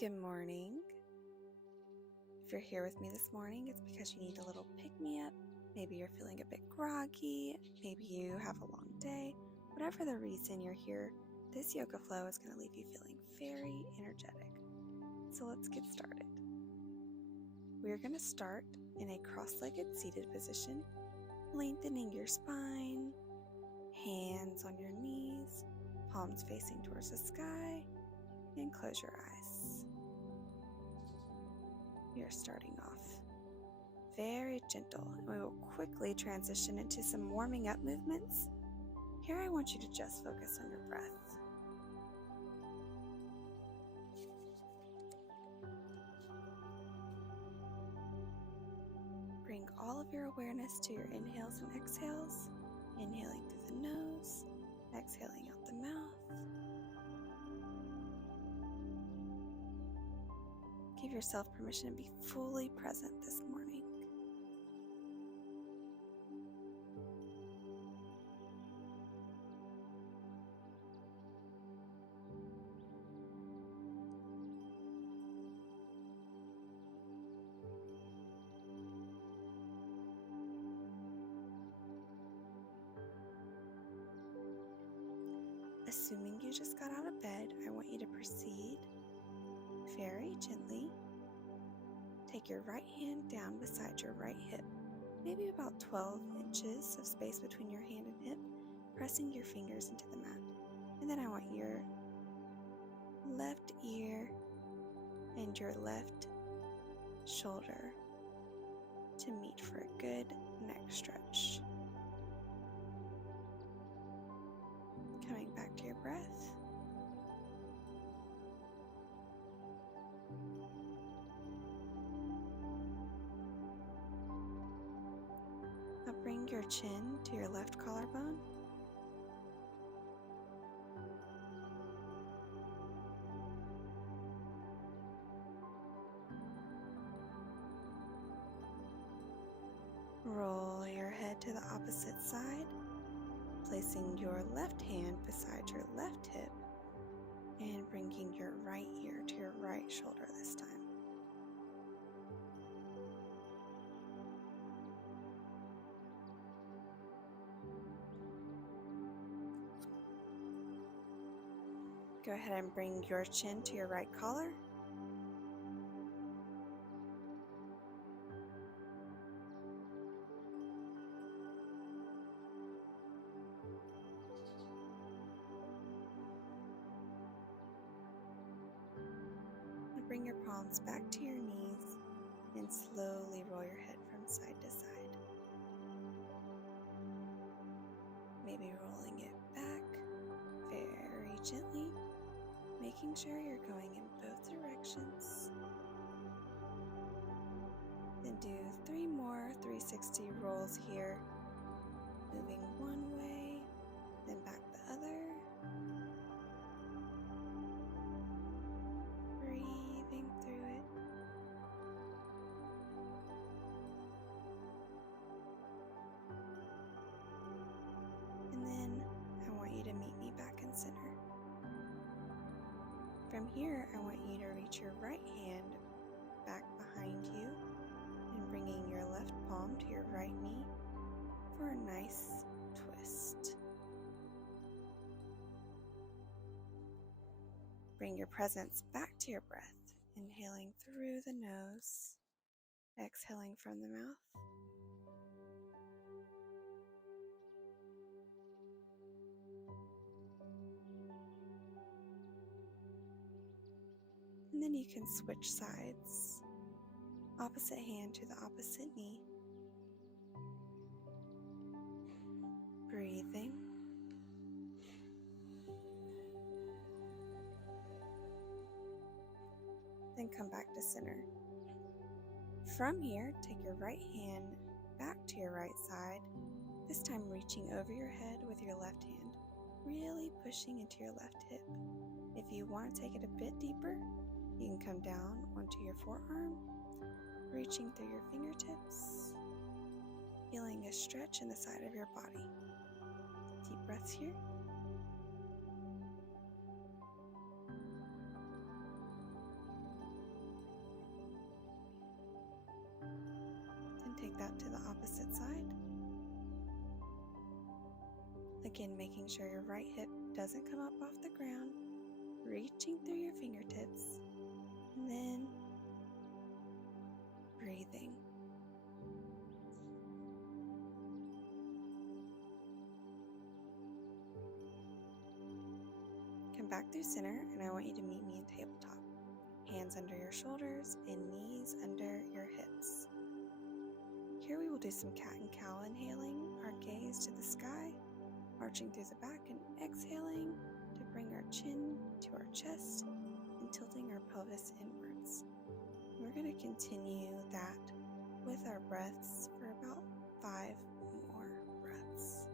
Good morning. If you're here with me this morning, it's because you need a little pick-me-up. Maybe you're feeling a bit groggy. Maybe you have a long day. Whatever the reason you're here, this yoga flow is going to leave you feeling very energetic. So let's get started. We're going to start in a cross-legged seated position, lengthening your spine, hands on your knees, palms facing towards the sky, and close your eyes. We are starting off very gentle, and we will quickly transition into some warming up movements. Here I want you to just focus on your breath. Bring all of your awareness to your inhales and exhales, inhaling through the nose, exhaling out the mouth. Give yourself permission to be fully present this morning. Assuming you just got out of bed, I want you to proceed very gently. Take your right hand down beside your right hip, maybe about 12 inches of space between your hand and hip, pressing your fingers into the mat. And then I want your left ear and your left shoulder to meet for a good neck stretch. Coming back to your breath. Now bring your chin to your left collarbone. Roll your head to the opposite side, placing your left hand beside your left hip and bringing your right ear to your right shoulder this time. Go ahead and bring your chin to your right collar. And bring your palms back to your knees and slowly roll your head from side to side. Maybe rolling it back very gently, making sure you're going in both directions. Then do 3 more 360 rolls here, moving one way, then back the other. Breathing through it. And then I want you to meet me back in center. From here, I want you to reach your right hand back behind you and bringing your left palm to your right knee for a nice twist. Bring your presence back to your breath, inhaling through the nose, exhaling from the mouth. And then you can switch sides, opposite hand to the opposite knee. Breathing. Then come back to center. From here, take your right hand back to your right side, this time reaching over your head with your left hand, really pushing into your left hip. If you want to take it a bit deeper, you can come down onto your forearm, reaching through your fingertips, feeling a stretch in the side of your body. Deep breaths here. Again, making sure your right hip doesn't come up off the ground, reaching through your fingertips, and then breathing. Come back through center, and I want you to meet me in tabletop. Hands under your shoulders and knees under your hips. Here we will do some cat and cow inhaling, our gaze to the sky, arching through the back, and exhaling to bring our chin to our chest and tilting our pelvis inwards. We're going to continue that with our breaths for about 5 more breaths.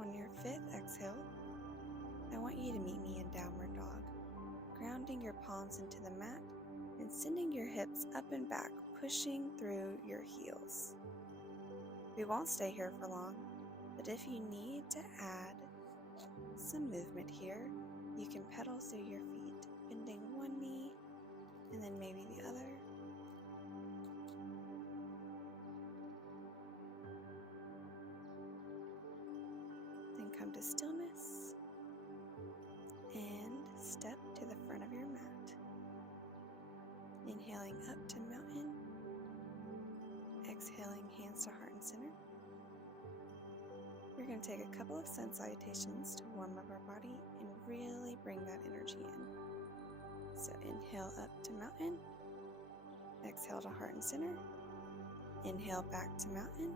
On your 5th exhale, I want you to meet me in downward dog, grounding your palms into the mat and sending your hips up and back, pushing through your heels. We won't stay here for long, but if you need to add some movement here, you can pedal through your feet, bending one knee and then maybe the other. Come to stillness and step to the front of your mat. Inhaling up to mountain, exhaling hands to heart and center. We're going to take a couple of sun salutations to warm up our body and really bring that energy in. So inhale up to mountain, exhale to heart and center, inhale back to mountain,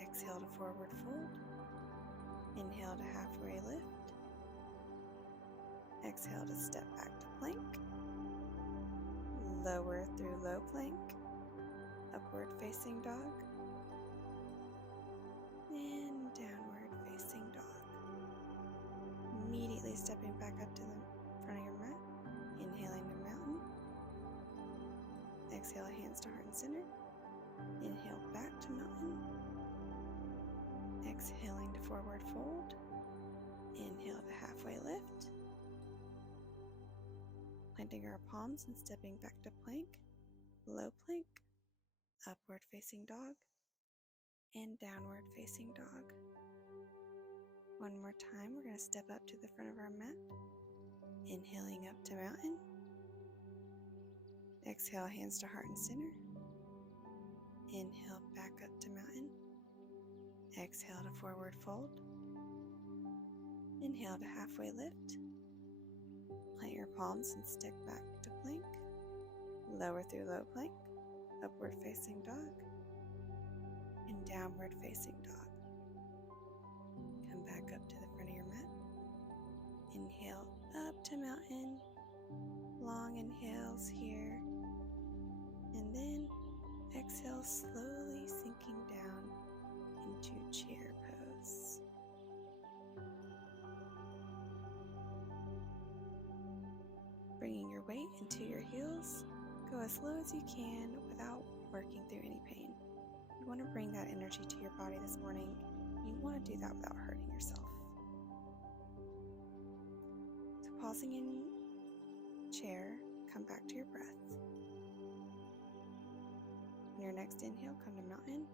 exhale to forward fold. Inhale to halfway lift. Exhale to step back to plank. Lower through low plank. Upward facing dog. And downward facing dog. Immediately stepping back up to the front of your mat. Inhaling to mountain. Exhale, hands to heart and center. Inhale back to mountain. Exhaling to forward fold. Inhale to halfway lift. Planting our palms and stepping back to plank. Low plank. Upward facing dog. And downward facing dog. One more time, we're going to step up to the front of our mat. Inhaling up to mountain. Exhale, hands to heart and center. Inhale back up to mountain. Exhale to forward fold. Inhale to halfway lift. Plant your palms and stick back to plank. Lower through low plank. Upward facing dog. And downward facing dog. Come back up to the front of your mat. Inhale up to mountain. Long inhales here. And then exhale, slowly sinking down into chair pose. Bringing your weight into your heels, go as slow as you can without working through any pain. You want to bring that energy to your body this morning. You want to do that without hurting yourself. So pausing in chair, come back to your breath. On your next inhale, come to mountain.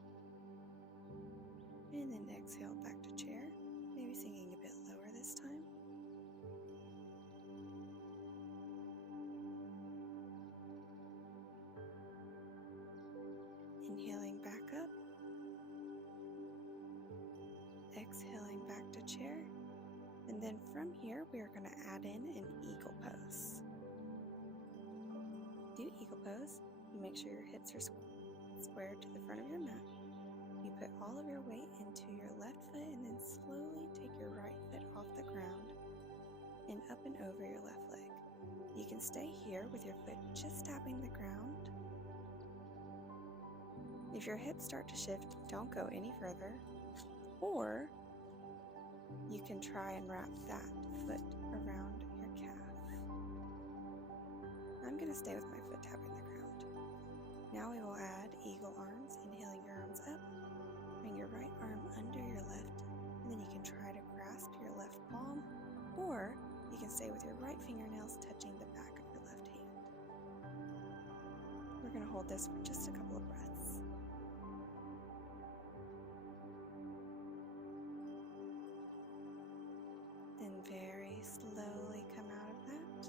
And then exhale back to chair, maybe sinking a bit lower this time. Inhaling back up. Exhaling back to chair. And then from here, we are going to add in an eagle pose. Do eagle pose. You make sure your hips are squared to the front of your mat. You put all of your weight into your left foot and then slowly take your right foot off the ground and up and over your left leg. You can stay here with your foot just tapping the ground, If your hips start to shift, don't go any further. Or you can try and wrap that foot around your calf. I'm going to stay with my foot tapping the ground. Now we will add eagle arms, inhaling your arms up. Bring your right arm under your left, and then you can try to grasp your left palm, or you can stay with your right fingernails touching the back of your left hand. We're going to hold this for just a couple of breaths. Then very slowly come out of that.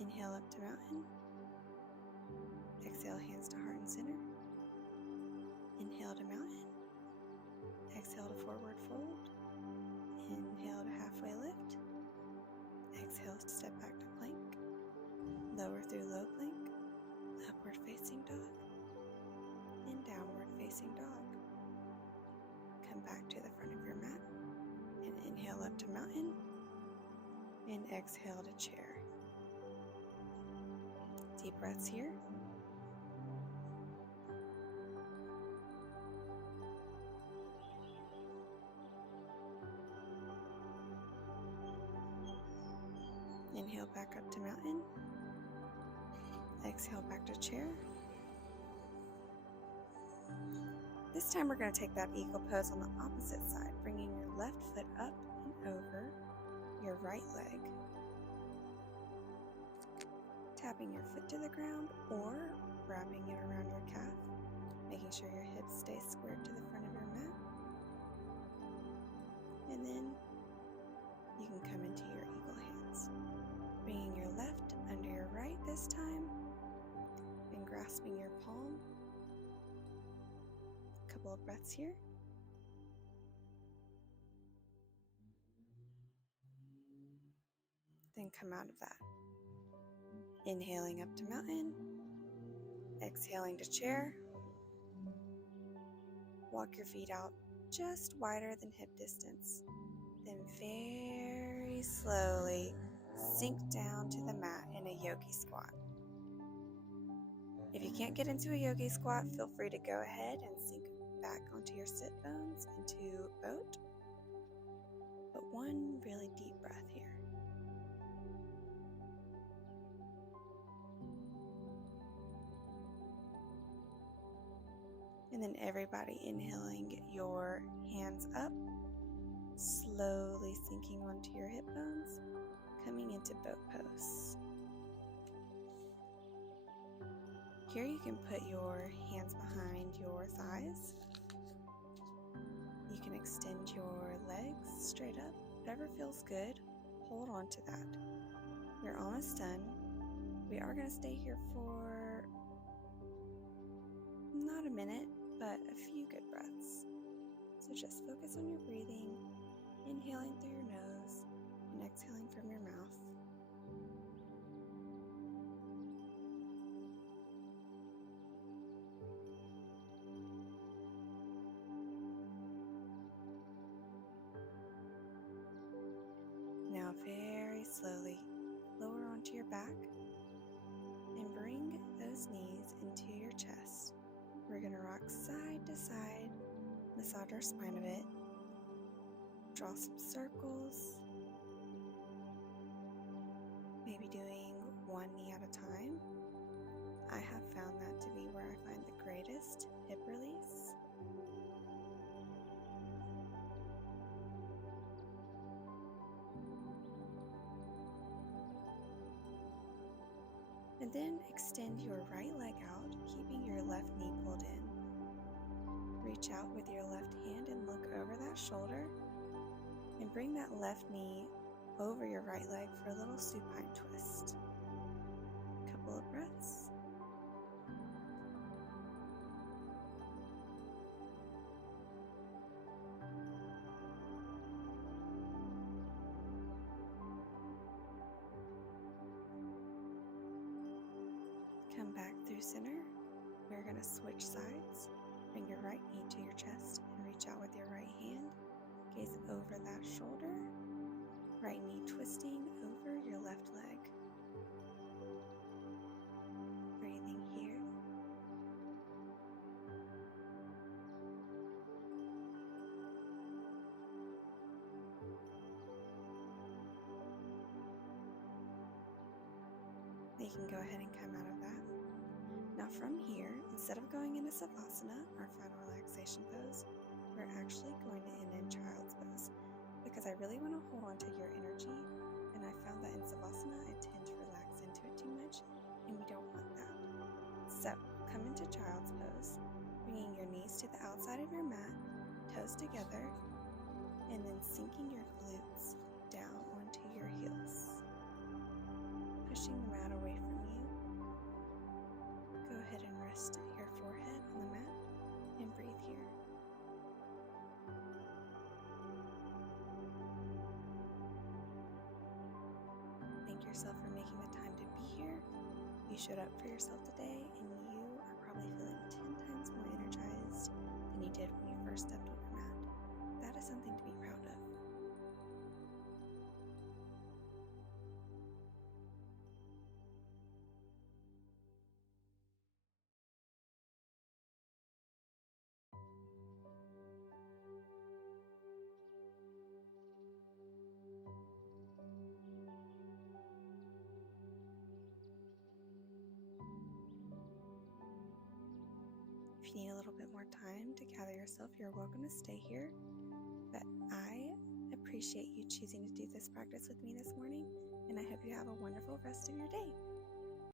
Inhale up to mountain. Exhale, hands to heart and center. Inhale to mountain. Exhale to forward fold. Inhale to halfway lift. Exhale to step back to plank. Lower through low plank. Upward facing dog. And downward facing dog. Come back to the front of your mat. And inhale up to mountain. And exhale to chair. Deep breaths here. Inhale back up to mountain. Exhale back to chair. This time we're going to take that eagle pose on the opposite side, bringing your left foot up and over your right leg. Tapping your foot to the ground or wrapping it around your calf, making sure your hips stay squared to the front of your mat. And then you can come into your eagle hands. Bringing your left under your right this time and grasping your palm. A couple of breaths here. Then come out of that. Inhaling up to mountain. Exhaling to chair. Walk your feet out just wider than hip distance. Then very slowly sink down to the mat in a yogi squat. If you can't get into a yogi squat, feel free to go ahead and sink back onto your sit bones into boat. But one really deep breath here. And then everybody inhaling your hands up, slowly sinking onto your hip bones, coming into boat pose. Here you can put your hands behind your thighs. You can extend your legs straight up, whatever feels good. Hold on to that. We're almost done. We are going to stay here for not a minute, but a few good breaths. So just focus on your breathing, inhaling through your nose and exhaling from your mouth. Now very slowly lower onto your back and bring those knees into your chest. We're going to rock side to side, massage our spine a bit, draw some circles, maybe doing one knee at a time. I have found that to be where I find the greatest hip release. And then extend your right leg out, keeping your left knee pulled in. Reach out with your left hand and look over that shoulder. And bring that left knee over your right leg for a little supine twist. Couple of breaths. Come back through center. We're going to switch sides. Bring your right knee to your chest and reach out with your right hand. Gaze over that shoulder. Right knee twisting over your left leg. Breathing here. can go ahead and come out of that. Now from here, instead of going into Savasana, our final relaxation pose, we're actually going to end in Child's Pose because I really want to hold on to your energy, and I found that in Savasana I tend to relax into it too much, and we don't want that. So come into Child's Pose, bringing your knees to the outside of your mat, toes together, and then sinking your glutes down onto your heels, pushing the mat away from you. Go ahead and rest your forehead on the mat and breathe here. Thank yourself for making the time to be here. You showed up for yourself today, and you are probably feeling 10 times more energized than you did when you first stepped on your mat. That is something to be proud of. If you need a little bit more time to gather yourself, you're welcome to stay here. But I appreciate you choosing to do this practice with me this morning, and I hope you have a wonderful rest of your day.